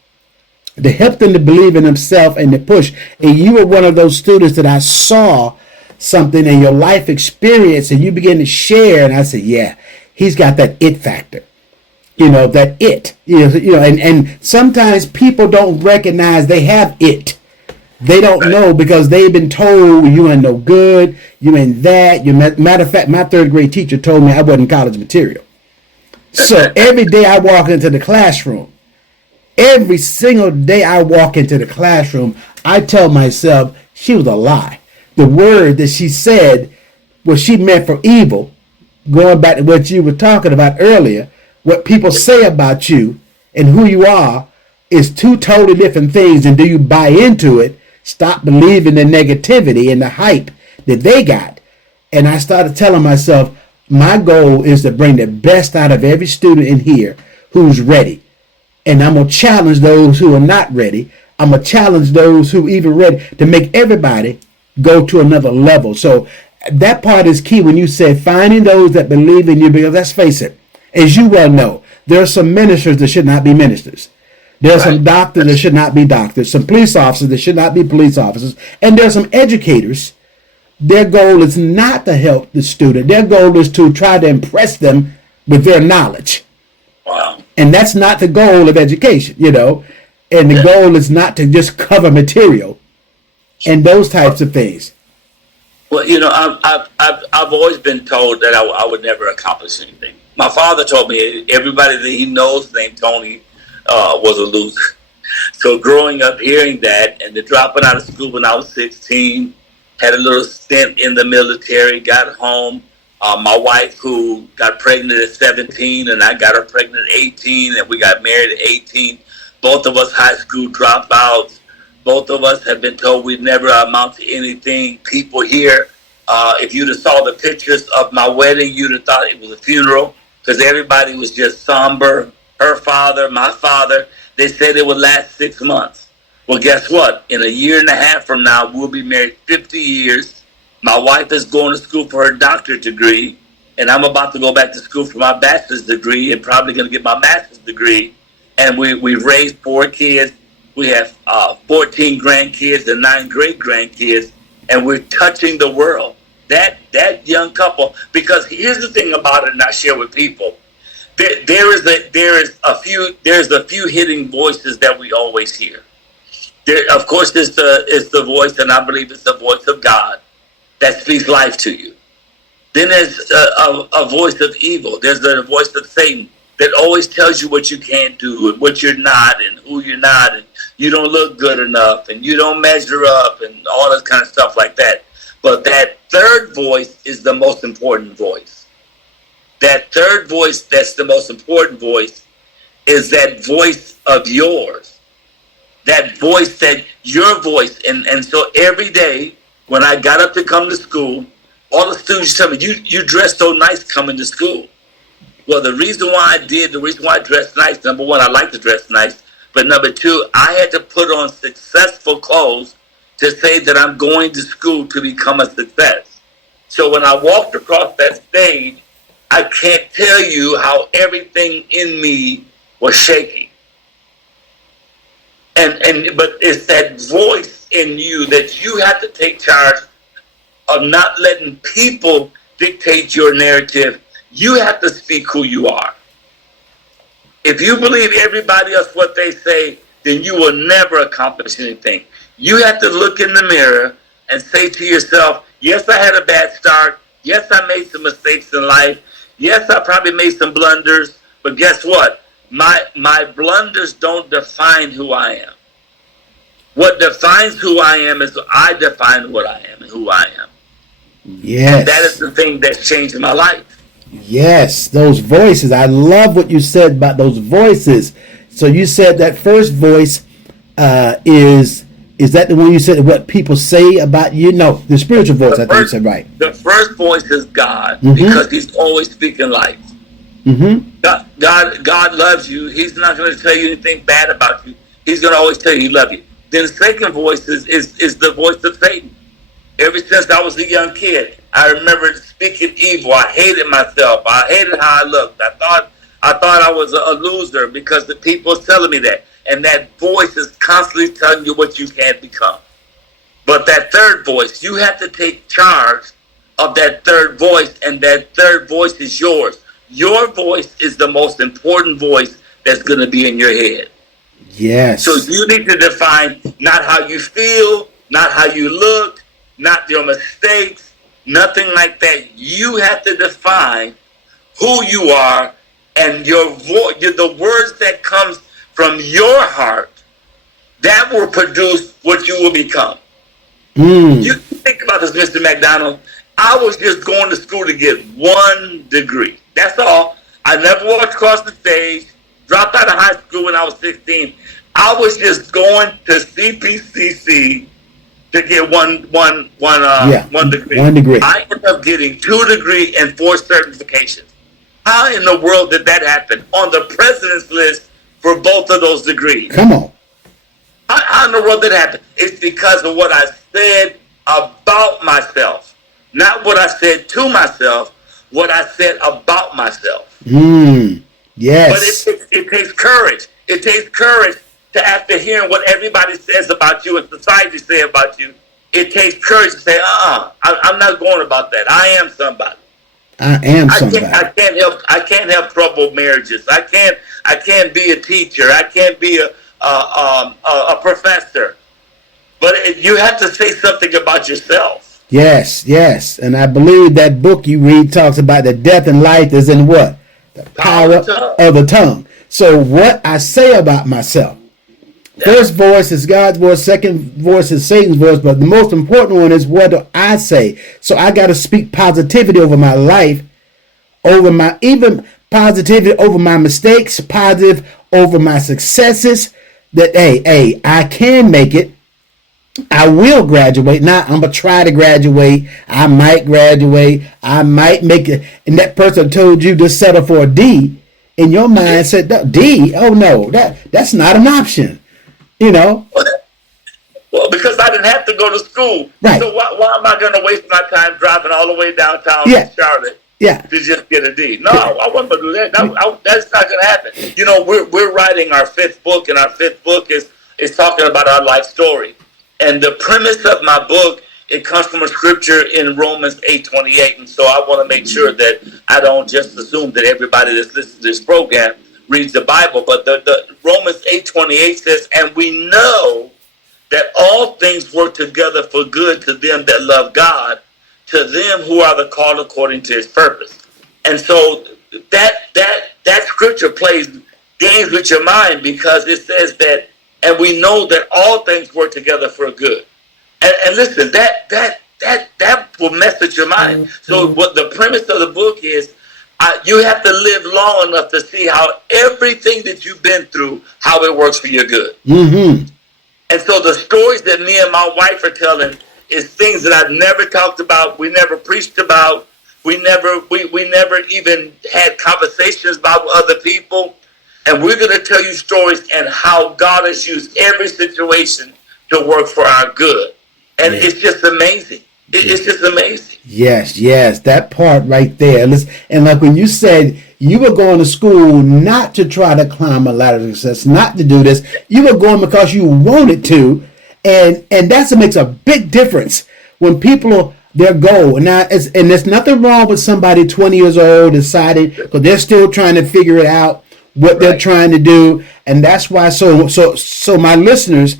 to help them to believe in themselves and to push. And you were one of those students that I saw something in your life experience, and you begin to share. And I said, yeah, he's got that it factor. That it. And sometimes people don't recognize they have it. They don't know, because they've been told you ain't no good, you ain't that. Matter of fact, my third grade teacher told me I wasn't college material. So every day I walk into the classroom, every single day I walk into the classroom, I tell myself she was a lie. The word that she said, what she meant for evil, going back to what you were talking about earlier, what people say about you and who you are is two totally different things. And do you buy into it? Stop believing the negativity and the hype that they got. And I started telling myself, my goal is to bring the best out of every student in here who's ready. And I'm going to challenge those who are not ready. I'm going to challenge those who even ready, to make everybody go to another level. So that part is key when you said finding those that believe in you, because let's face it, as you well know, there are some ministers that should not be ministers. There are some doctors that should not be doctors, some police officers that should not be police officers, and there are some educators. Their goal is not to help the student. Their goal is to try to impress them with their knowledge. Wow. And that's not the goal of education, and the goal is not to just cover material and those types of things. Well, I've always been told that I would never accomplish anything. My father told me everybody that he knows named Tony was a loser. So growing up hearing that, and then dropping out of school when I was 16, had a little stint in the military, got home. My wife, who got pregnant at 17, and I got her pregnant at 18, and we got married at 18. Both of us high school dropouts. Both of us have been told we'd never amount to anything. People here, if you'd have saw the pictures of my wedding, you'd have thought it was a funeral because everybody was just somber. Her father, my father, they said it would last 6 months. Well, guess what? In a year and a half from now, we'll be married 50 years. My wife is going to school for her doctorate degree, and I'm about to go back to school for my bachelor's degree and probably going to get my master's degree. And we've raised 4 kids. We have 14 grandkids and 9 great-grandkids, and we're touching the world. That young couple, because here's the thing about it, and I share with people. There's a few hidden voices that we always hear. There, of course, it's the voice, and I believe it's the voice of God that speaks life to you. Then there's a voice of evil. There's the voice of Satan that always tells you what you can't do and what you're not and who you're not, and you don't look good enough and you don't measure up and all this kind of stuff like that. But that third voice is the most important voice. That third voice that's the most important voice is that voice of yours. That voice, that your voice. And so every day when I got up to come to school, all the students tell me, you dress so nice coming to school. Well, the reason why I dressed nice, number one, I like to dress nice. But number two, I had to put on successful clothes to say that I'm going to school to become a success. So when I walked across that stage, I can't tell you how everything in me was shaking. But it's that voice in you that you have to take charge of, not letting people dictate your narrative. You have to speak who you are. If you believe everybody else what they say, then you will never accomplish anything. You have to look in the mirror and say to yourself, yes, I had a bad start. Yes, I made some mistakes in life. Yes, I probably made some blunders. But guess what? My blunders don't define who I am. What defines who I am is I define what I am and who I am. Yes. And that is the thing that's changed my life. Yes, those voices. I love what you said about those voices. So you said that first voice is that the one you said what people say about you? No, the spiritual voice. I think you said right. The first voice is God, Mm-hmm. because He's always speaking life. Mm-hmm. God loves you. He's not going to tell you anything bad about you. He's going to always tell you He loves you. Then the second voice is the voice of Satan. Ever since I was a young kid, I remember speaking evil. I hated myself. I hated how I looked. I thought I was a loser because the people was telling me that. And that voice is constantly telling you what you can't become. But that third voice, you have to take charge of that third voice, and that third voice is yours. Your voice is the most important voice that's going to be in your head. Yes. So you need to define not how you feel, not how you look, not your mistakes, nothing like that. You have to define who you are, and your voice, the words that comes from your heart, that will produce what you will become. You think about this, Mr. McDonald. I was just going to school to get 1 degree. That's all. I never walked across the stage, dropped out of high school when I was 16. I was just going to CPCC to get one degree. 1 degree. I ended up getting 2 degrees and 4 certifications. How in the world did that happen? On the president's list for both of those degrees. Come on. How in the world did that happen? It's because of what I said about myself. Not what I said to myself, what I said about myself. Yes. But it takes courage. It takes courage to, after hearing what everybody says about you and society say about you, it takes courage to say, I'm not going about that. I am somebody. I am somebody. I can't help troubled marriages. I can't be a teacher. I can't be a professor. But you have to say something about yourself. Yes. And I believe that book you read talks about the death and life is in what? The power of the tongue. So what I say about myself, First voice is God's voice. Second voice is Satan's voice. But the most important one is, what do I say? So I got to speak positivity over my life, over my, even positivity over my mistakes, positive over my successes. That hey, I can make it. I will graduate. Now I'm gonna try to graduate. I might graduate. I might make it. And that person told you to settle for a D. In your mind said, D. Oh no, that's not an option. You know. Well, because I didn't have to go to school. Right. So why am I going to waste my time driving all the way downtown to Charlotte? Yeah. To just get a D. No, I wasn't going to do that. That's not going to happen. You know, we're writing our fifth book, and our fifth book is talking about our life story. And the premise of my book, it comes from a scripture in Romans 8:28. And so I want to make sure that I don't just assume that everybody that's listening to this program reads the Bible. But the Romans 8:28 says, and we know that all things work together for good to them that love God, to them who are the called according to his purpose. And so that scripture plays games with your mind, because it says that, and we know that all things work together for good. And listen, that will mess with your mind. So what the premise of the book is, you have to live long enough to see how everything that you've been through, how it works for your good. Mm-hmm. And so the stories that me and my wife are telling is things that I've never talked about, we never preached about, we never even had conversations about with other people. And we're going to tell you stories and how God has used every situation to work for our good. And it's just amazing. It's just amazing. Yes, that part right there. And like when you said you were going to school not to try to climb a ladder of success, not to do this, you were going because you wanted to, and that makes a big difference when people their goal. And there's nothing wrong with somebody 20 years old deciding, because they're still trying to figure it out what they're trying to do, and that's why. So my listeners,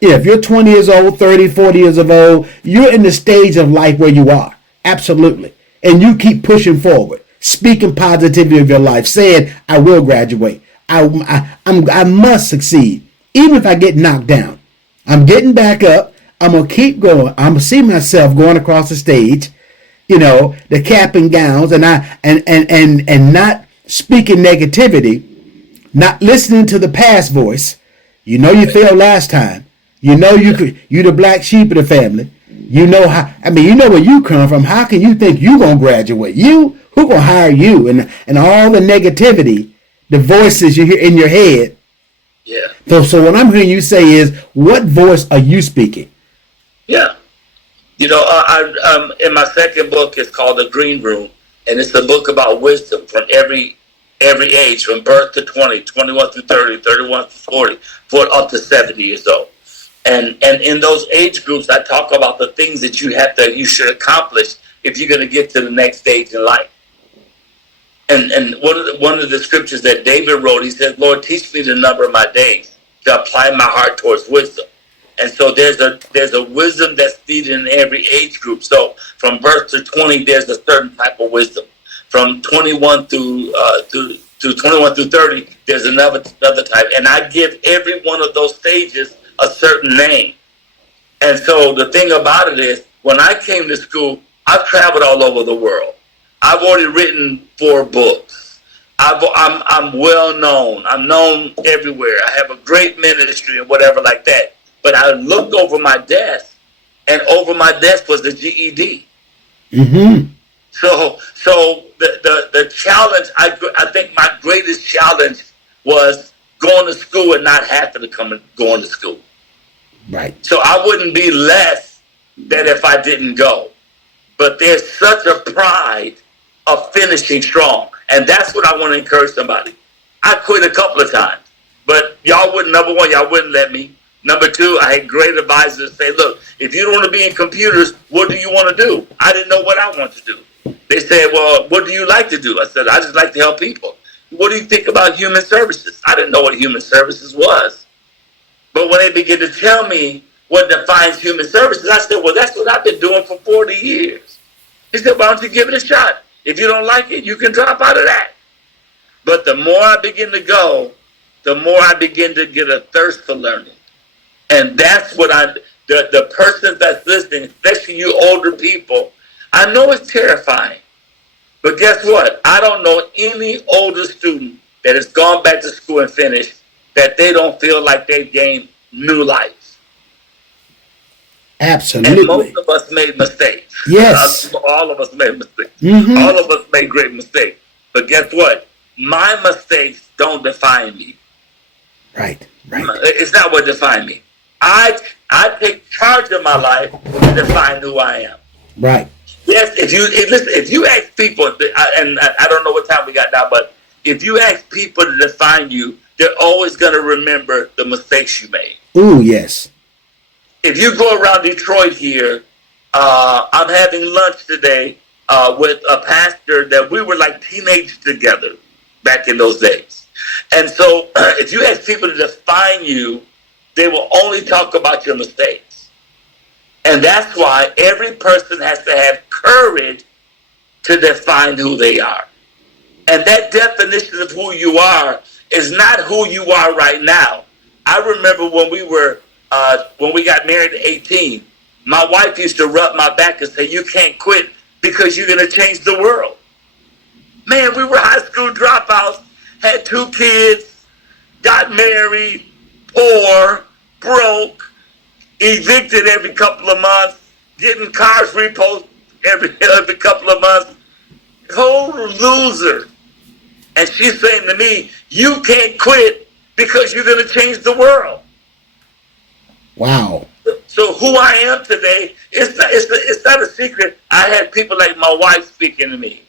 if you're 20 years old, 30, 40 years of old, you're in the stage of life where you are. Absolutely. And you keep pushing forward, speaking positivity of your life, saying, I will graduate. I must succeed. Even if I get knocked down, I'm getting back up. I'm going to keep going. I'm going to see myself going across the stage, the cap and gowns, and not speaking negativity, not listening to the past voice. You failed last time. You the black sheep of the family. You know where you come from. How can you think you gonna graduate? Who gonna hire you? And all the negativity, the voices you hear in your head. Yeah. So what I'm hearing you say is, what voice are you speaking? Yeah. I in my second book, it's called The Green Room, and it's a book about wisdom from every age, from birth to 20, 21 through 30, 31 to 40, up to 70 years old. And in those age groups, I talk about the things that you should accomplish if you're going to get to the next stage in life. And one of the scriptures that David wrote, he said, Lord, teach me the number of my days to apply my heart towards wisdom. And so there's a wisdom that's needed in every age group. So from birth to 20, there's a certain type of wisdom. From 21 through 21 through 30, there's another type. And I give every one of those stages a certain name. And so the thing about it is, when I came to school, I've traveled all over the world. I've already written 4 books. I'm well known. I'm known everywhere. I have a great ministry and whatever like that. But I looked over my desk, and over my desk was the GED. Mm-hmm. So the challenge, I think my greatest challenge was going to school and not having to going to school. Right. So I wouldn't be less than if I didn't go. But there's such a pride of finishing strong. And that's what I want to encourage somebody. I quit a couple of times, but number one, y'all wouldn't let me. Number 2, I had great advisors say, look, if you don't want to be in computers, what do you want to do? I didn't know what I wanted to do. They said, well, what do you like to do? I said, I just like to help people. What do you think about human services? I didn't know what human services was. But when they began to tell me what defines human services, I said, well, that's what I've been doing for 40 years. He said, why don't you give it a shot? If you don't like it, you can drop out of that. But the more I begin to go, the more I begin to get a thirst for learning. And that's what the person that's listening, especially you older people, I know it's terrifying. But guess what? I don't know any older student that has gone back to school and finished that they don't feel like they've gained new life. Absolutely. And most of us made mistakes. Yes. All of us made mistakes. Mm-hmm. All of us made great mistakes. But guess what? My mistakes don't define me. Right. It's not what defines me. I take charge of my life to define who I am. Right. Yes, if you ask people, and I don't know what time we got now, but if you ask people to define you, they're always going to remember the mistakes you made. Ooh, yes. If you go around Detroit here, I'm having lunch today with a pastor that we were like teenagers together back in those days. And so if you ask people to define you, they will only talk about your mistakes. And that's why every person has to have courage to define who they are. And that definition of who you are is not who you are right now. I remember when we got married at 18, my wife used to rub my back and say, "You can't quit because you're going to change the world." Man, we were high school dropouts, had 2 kids, got married, poor, broke, evicted every couple of months, getting cars repoed every couple of months. Total loser. And she's saying to me, "You can't quit because you're going to change the world." Wow. So who I am today, it's not a secret. I had people like my wife speaking to me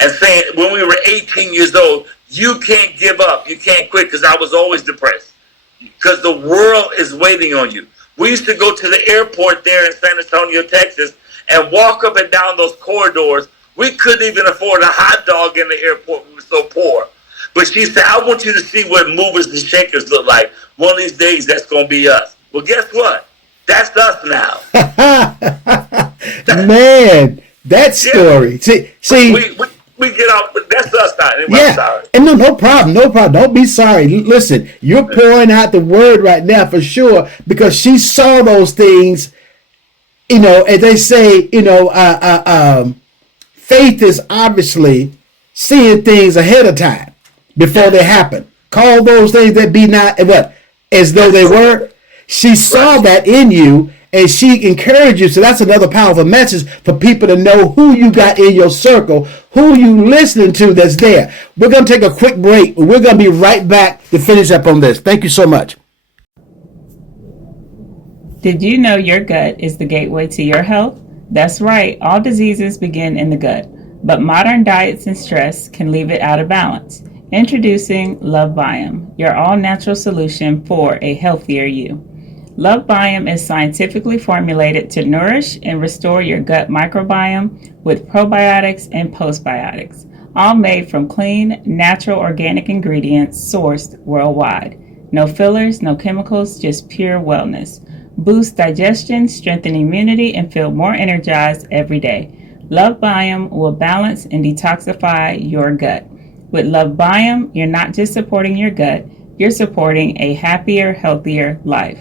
and saying, when we were 18 years old, "You can't give up. You can't quit," because I was always depressed. Because the world is waiting on you. We used to go to the airport there in San Antonio, Texas, and walk up and down those corridors. We couldn't even afford a hot dog in the airport. We were so poor. But she said, "I want you to see what movers and shakers look like. One of these days, that's going to be us." Well, guess what? That's us now. Man, that story. Yeah. See, we get out, but that's us now. Anyway, yeah, I'm sorry. And no problem. Don't be sorry. Listen, you're pouring out the word right now for sure, because she saw those things. As they say, faith is obviously seeing things ahead of time before they happen. Call those things that be not as though they were. She saw that in you, and she encouraged you. So that's another powerful message for people to know who you got in your circle, who you listening to that's there. We're going to take a quick break. We're going to be right back to finish up on this. Thank you so much. Did you know your gut is the gateway to your health? That's right. All diseases begin in the gut, but modern diets and stress can leave it out of balance. Introducing Love Biome, your all-natural solution for a healthier you. Love Biome is scientifically formulated to nourish and restore your gut microbiome with probiotics and postbiotics, all made from clean, natural, organic ingredients sourced worldwide. No fillers, no chemicals, just pure wellness. Boost digestion, strengthen immunity, and feel more energized every day. Love Biome will balance and detoxify your gut. With Love Biome, you're not just supporting your gut, you're supporting a happier, healthier life.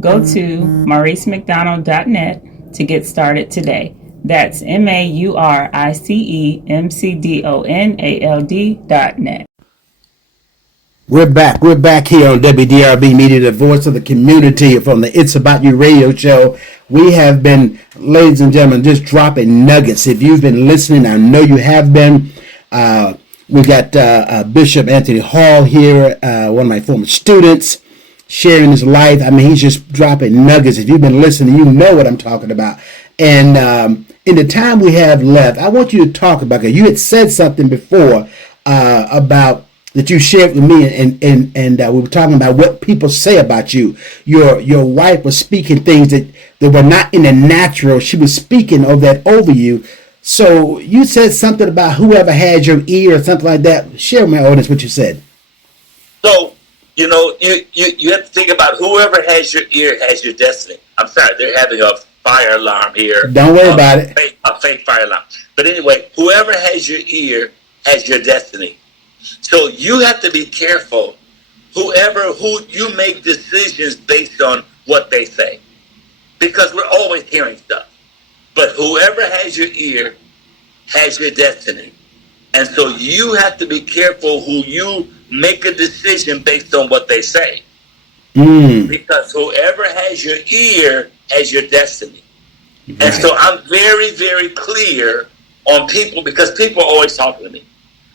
Go to MauriceMcDonald.net to get started today. That's MauriceMcDonald.net. We're back here on WDRB Media, the voice of the community, from the It's About You radio show. We have been, ladies and gentlemen, just dropping nuggets. If you've been listening, I know you have been. We got Bishop Anthony Hall here, one of my former students, sharing his life. I mean, he's just dropping nuggets. If you've been listening, you know what I'm talking about. And in the time we have left, I want you to talk about it. You had said something before about that you shared with me, and we were talking about what people say about you. Your wife was speaking things that were not in the natural. She was speaking of that over you. So you said something about whoever had your ear or something like that. Share with my audience what you said. So, you have to think about whoever has your ear has your destiny. I'm sorry, they're having a fire alarm here. Don't worry about it. A fake fire alarm. But anyway, whoever has your ear has your destiny. So you have to be careful who you make decisions based on what they say, because we're always hearing stuff. But whoever has your ear has your destiny. And so you have to be careful who you make a decision based on what they say. Because whoever has your ear has your destiny. Right. And so I'm very, very clear on people, because people are always talking to me.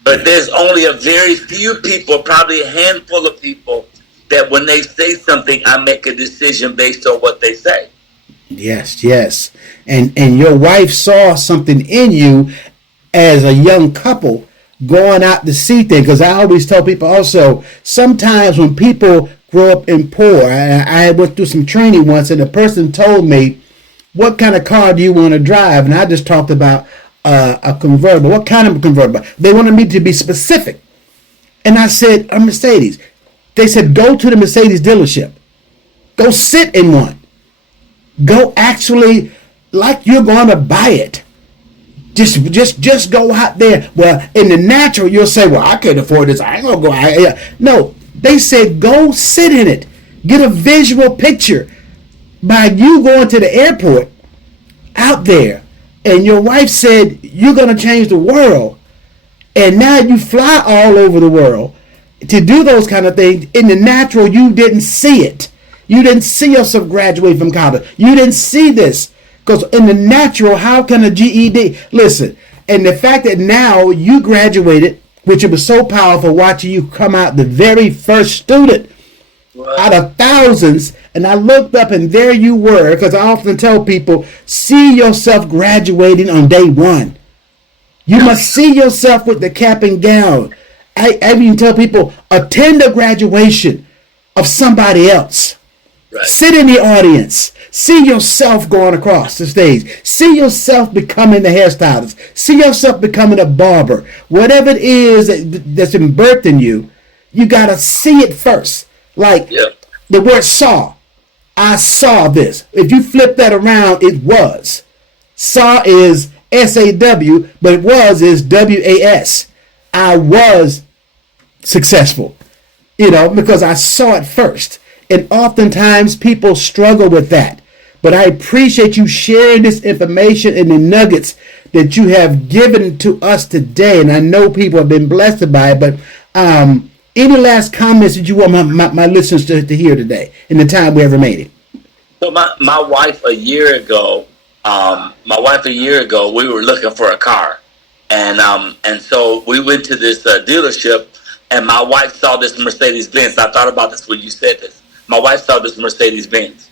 But there's only a very few people, probably a handful of people, that when they say something, I make a decision based on what they say. Yes, yes. And your wife saw something in you as a young couple going out to see things. Because I always tell people also, sometimes when people grow up in poor, I went through some training once, and the person told me, what kind of car do you want to drive? And I just talked about a convertible. What kind of convertible? They wanted me to be specific. And I said, a Mercedes. They said, go to the Mercedes dealership. Go sit in one. Go actually like you're going to buy it. Just go out there. Well, in the natural, you'll say, well, I can't afford this. I ain't going to go out here. No, they said, go sit in it. Get a visual picture. By you going to the airport out there, and your wife said, you're going to change the world. And now you fly all over the world to do those kind of things. In the natural, you didn't see it. You didn't see yourself graduate from college. You didn't see this. Because in the natural, how can a GED? Listen, and the fact that now you graduated, which it was so powerful watching you come out the very first student out of thousands, and I looked up and there you were, because I often tell people, see yourself graduating on day one. You must see yourself with the cap and gown. I even tell people, attend a graduation of somebody else. Right. Sit in the audience. See yourself going across the stage. See yourself becoming the hairstylist. See yourself becoming a barber. Whatever it is that's been birthed in you, you got to see it first. Like the word saw. I saw this. If you flip that around, it was. Saw is SAW, but it was is WAS. I was successful, because I saw it first. And oftentimes people struggle with that. But I appreciate you sharing this information and the nuggets that you have given to us today. And I know people have been blessed by it. But any last comments that you want my listeners to hear today in the time we have remaining? So my wife a year ago, we were looking for a car. And so we went to this dealership, and my wife saw this Mercedes-Benz. I thought about this when you said this. My wife saw this Mercedes-Benz.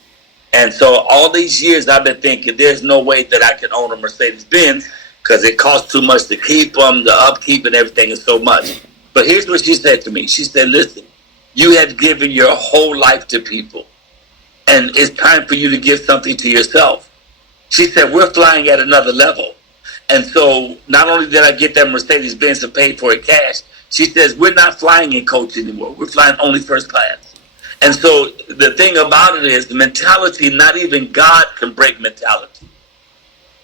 And so all these years I've been thinking there's no way that I can own a Mercedes-Benz because it costs too much to keep them, the upkeep and everything is so much. But here's what she said to me. She said, listen, you have given your whole life to people, and it's time for you to give something to yourself. She said, we're flying at another level. And so not only did I get that Mercedes-Benz and pay for it cash, she says, we're not flying in coach anymore. We're flying only first class. And so the thing about it is the mentality, not even God can break mentality.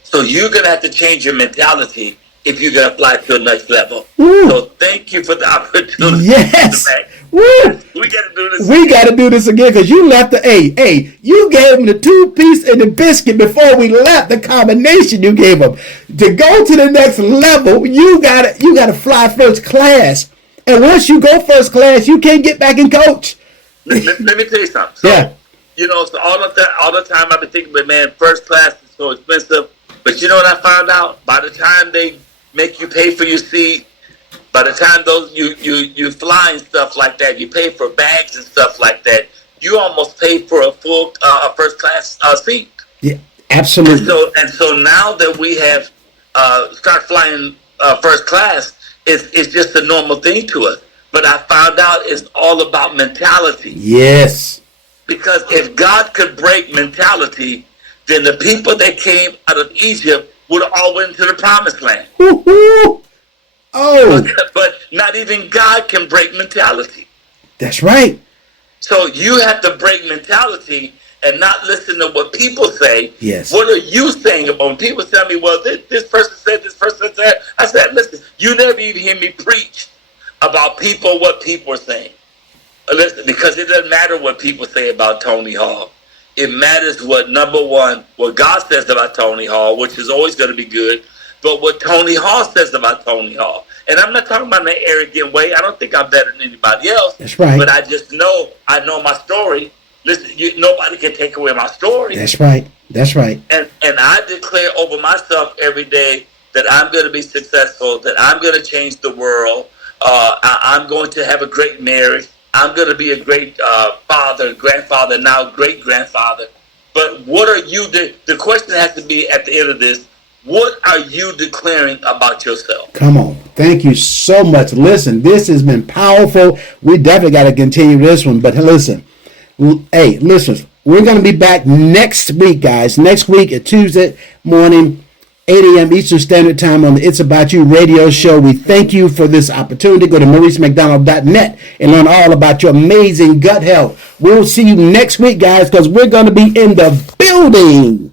So you're going to have to change your mentality if you're going to fly to the next level. Ooh. So thank you for the opportunity. Yes. Woo. We got to do this. We got to do this again because you left the you gave them the 2-piece and the biscuit before we left. The combination you gave them to go to the next level. You got to fly first class, and once you go first class, you can't get back in coach. Let me tell you something. So, so all the time I've been thinking, but man, first class is so expensive. But you know what I found out? By the time they make you pay for your seat, by the time you fly and stuff like that, you pay for bags and stuff like that, you almost pay for a full first class seat. Yeah, absolutely. And so now that we have start flying first class, it's just a normal thing to us. But I found out it's all about mentality. Yes. Because if God could break mentality, then the people that came out of Egypt would have all went to the promised land. Woo-hoo. Oh. But not even God can break mentality. That's right. So you have to break mentality and not listen to what people say. Yes. What are you saying about when people tell me, well, this person said, this person said. I said, listen, you never even hear me preach about what people are saying. Listen, because it doesn't matter what people say about Tony Hawk. It matters what, number one, what God says about Tony Hawk, which is always going to be good, but what Tony Hawk says about Tony Hawk. And I'm not talking about in an arrogant way. I don't think I'm better than anybody else. That's right. But I just know, I know my story. Listen, nobody can take away my story. That's right. That's right. And I declare over myself every day that I'm going to be successful, that I'm going to change the world. I'm going to have a great marriage. I'm going to be a great father, grandfather, now great-grandfather. But what are you, the question has to be at the end of this, what are you declaring about yourself? Come on. Thank you so much. Listen, this has been powerful. We definitely got to continue this one. But listen, hey, listeners, we're going to be back next week, guys. Next week at Tuesday morning, 8 a.m. Eastern Standard Time on the It's About You radio show. We thank you for this opportunity. Go to MauriceMcDonald.net and learn all about your amazing gut health. We'll see you next week, guys, because we're going to be in the building.